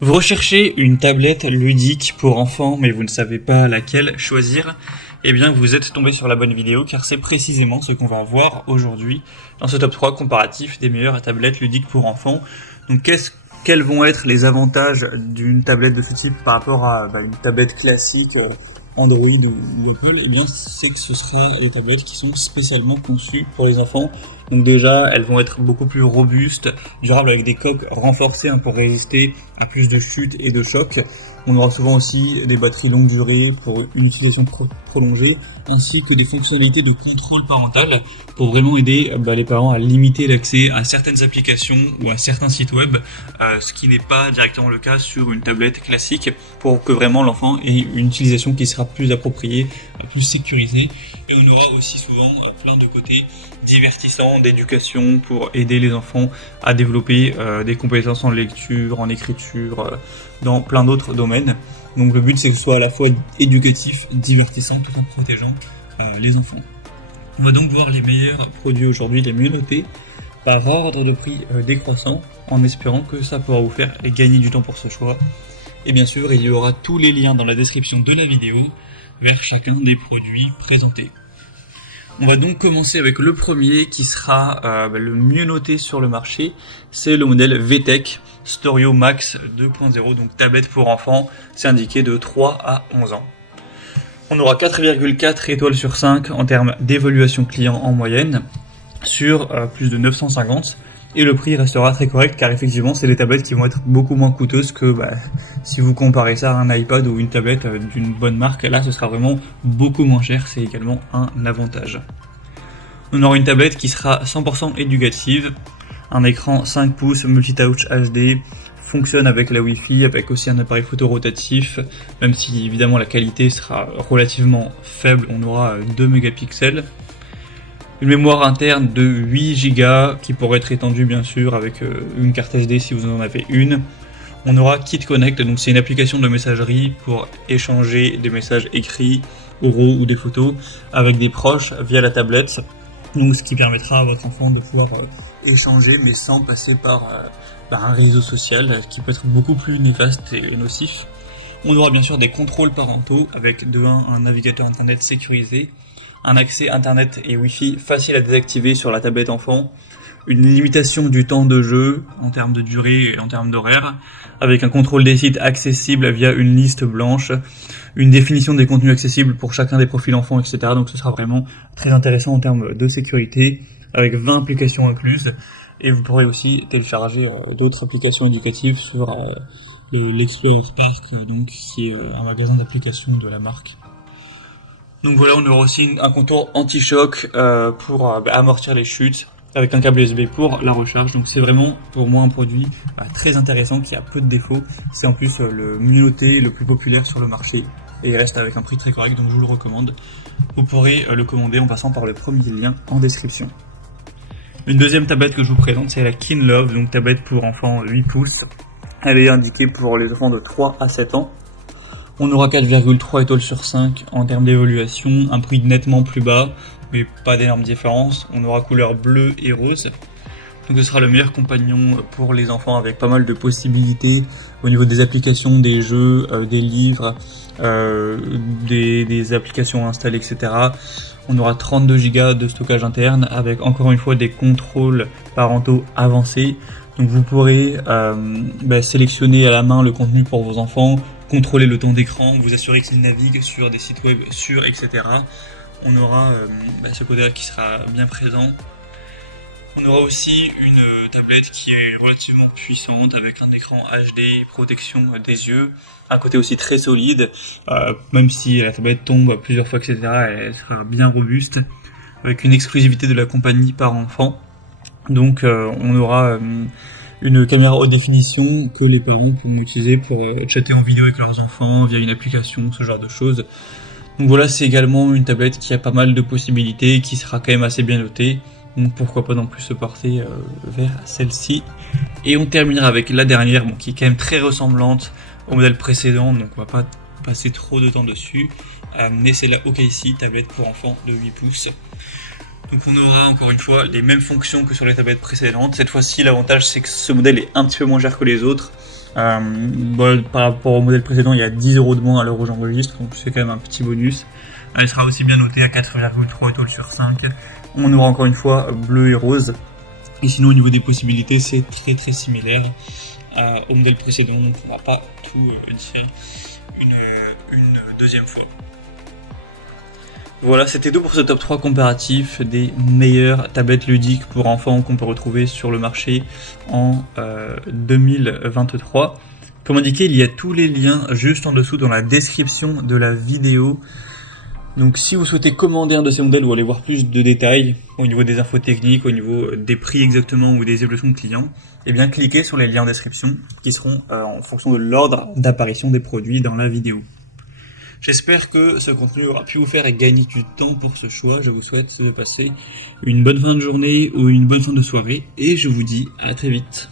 Vous recherchez une tablette ludique pour enfants, mais vous ne savez pas laquelle choisir? Eh bien, vous êtes tombé sur la bonne vidéo, car c'est précisément ce qu'on va voir aujourd'hui dans ce top 3 comparatif des meilleures tablettes ludiques pour enfants. Donc, quels vont être les avantages d'une tablette de ce type par rapport à une tablette classique Android ou Apple? Eh bien, c'est que ce sera les tablettes qui sont spécialement conçues pour les enfants. Donc déjà, elles vont être beaucoup plus robustes, durables, avec des coques renforcées pour résister à plus de chutes et de chocs. On aura souvent aussi des batteries longue durée pour une utilisation prolongée, ainsi que des fonctionnalités de contrôle parental pour vraiment aider les parents à limiter l'accès à certaines applications ou à certains sites web, ce qui n'est pas directement le cas sur une tablette classique, pour que vraiment l'enfant ait une utilisation qui sera plus appropriée, plus sécurisée. Et on aura aussi souvent plein de côtés divertissants d'éducation pour aider les enfants à développer des compétences en lecture, en écriture, dans plein d'autres domaines. Donc le but c'est que ce soit à la fois éducatif, divertissant, tout en protégeant les enfants. On va donc voir les meilleurs produits aujourd'hui, les mieux notés, par ordre de prix décroissant, en espérant que ça pourra vous faire gagner du temps pour ce choix. Et bien sûr, il y aura tous les liens dans la description de la vidéo vers chacun des produits présentés. On va donc commencer avec le premier qui sera le mieux noté sur le marché, c'est le modèle VTech Storio Max 2.0, donc tablette pour enfants, c'est indiqué de 3 à 11 ans. On aura 4,4 étoiles sur 5 en termes d'évaluation client en moyenne, sur plus de 950, et le prix restera très correct car effectivement c'est des tablettes qui vont être beaucoup moins coûteuses que si vous comparez ça à un iPad ou une tablette d'une bonne marque. Là ce sera vraiment beaucoup moins cher, c'est également un avantage. On aura une tablette qui sera 100% éducative, un écran 5 pouces multitouch HD, fonctionne avec la Wi-Fi, avec aussi un appareil photo rotatif, même si évidemment la qualité sera relativement faible, on aura 2 mégapixels. Une mémoire interne de 8 Go qui pourrait être étendue bien sûr avec une carte SD si vous en avez une. On aura KitConnect, donc c'est une application de messagerie pour échanger des messages écrits, oraux ou des photos avec des proches via la tablette. Donc ce qui permettra à votre enfant de pouvoir échanger mais sans passer par un réseau social qui peut être beaucoup plus néfaste et nocif. On aura bien sûr des contrôles parentaux avec de 1 un navigateur internet sécurisé, un accès internet et wifi facile à désactiver sur la tablette enfant, une limitation du temps de jeu en termes de durée et en termes d'horaire, avec un contrôle des sites accessible via une liste blanche, une définition des contenus accessibles pour chacun des profils enfants, etc. Donc ce sera vraiment très intéressant en termes de sécurité, avec 20 applications incluses, et vous pourrez aussi télécharger d'autres applications éducatives sur l'Explorer Spark, donc qui est un magasin d'applications de la marque. Donc voilà, on aura aussi un contour anti-choc pour amortir les chutes, avec un câble USB pour la recharge. Donc c'est vraiment pour moi un produit très intéressant qui a peu de défauts. C'est en plus le mieux noté, le plus populaire sur le marché, et il reste avec un prix très correct, donc je vous le recommande. Vous pourrez le commander en passant par le premier lien en description. Une deuxième tablette que je vous présente, c'est la KinLove, donc tablette pour enfants 8 pouces. Elle est indiquée pour les enfants de 3 à 7 ans. On aura 4,3 étoiles sur 5 en termes d'évaluation, un prix nettement plus bas, mais pas d'énorme différence. On aura couleur bleue et rose. Donc ce sera le meilleur compagnon pour les enfants, avec pas mal de possibilités au niveau des applications, des jeux, des livres, des applications installées, etc. On aura 32 Go de stockage interne avec encore une fois des contrôles parentaux avancés. Donc vous pourrez sélectionner à la main le contenu pour vos enfants, contrôler le temps d'écran, vous assurer qu'ils naviguent sur des sites web sûrs, etc. On aura ce côté-là qui sera bien présent. On aura aussi une tablette qui est relativement puissante avec un écran HD, protection des yeux, un côté aussi très solide, même si la tablette tombe plusieurs fois, etc. Elle sera bien robuste, avec une exclusivité de la compagnie par enfant. Donc on aura une caméra haute définition que les parents pourront utiliser pour chatter en vidéo avec leurs enfants via une application, ce genre de choses. Donc voilà, c'est également une tablette qui a pas mal de possibilités, qui sera quand même assez bien notée. Donc pourquoi pas non plus se porter vers celle-ci. Et on terminera avec la dernière, qui est quand même très ressemblante au modèle précédent, donc on va pas passer trop de temps dessus. Mais c'est la OKC, tablette pour enfants de 8 pouces. Donc on aura encore une fois les mêmes fonctions que sur les tablettes précédentes. Cette fois-ci, l'avantage c'est que ce modèle est un petit peu moins cher que les autres. Par rapport au modèle précédent, il y a 10 € de moins à l'heure où j'enregistre, donc c'est quand même un petit bonus. Elle sera aussi bien notée à 4,3 étoiles sur 5. On aura encore une fois bleu et rose. Et sinon, au niveau des possibilités, c'est très similaire au modèle précédent, donc on ne va pas tout dire une deuxième fois. Voilà, c'était tout pour ce top 3 comparatif des meilleures tablettes ludiques pour enfants qu'on peut retrouver sur le marché en 2023. Comme indiqué, il y a tous les liens juste en dessous dans la description de la vidéo. Donc si vous souhaitez commander un de ces modèles ou aller voir plus de détails au niveau des infos techniques, au niveau des prix exactement ou des évolutions de clients, eh bien cliquez sur les liens en description qui seront en fonction de l'ordre d'apparition des produits dans la vidéo. J'espère que ce contenu aura pu vous faire gagner du temps pour ce choix. Je vous souhaite de passer une bonne fin de journée ou une bonne fin de soirée et je vous dis à très vite.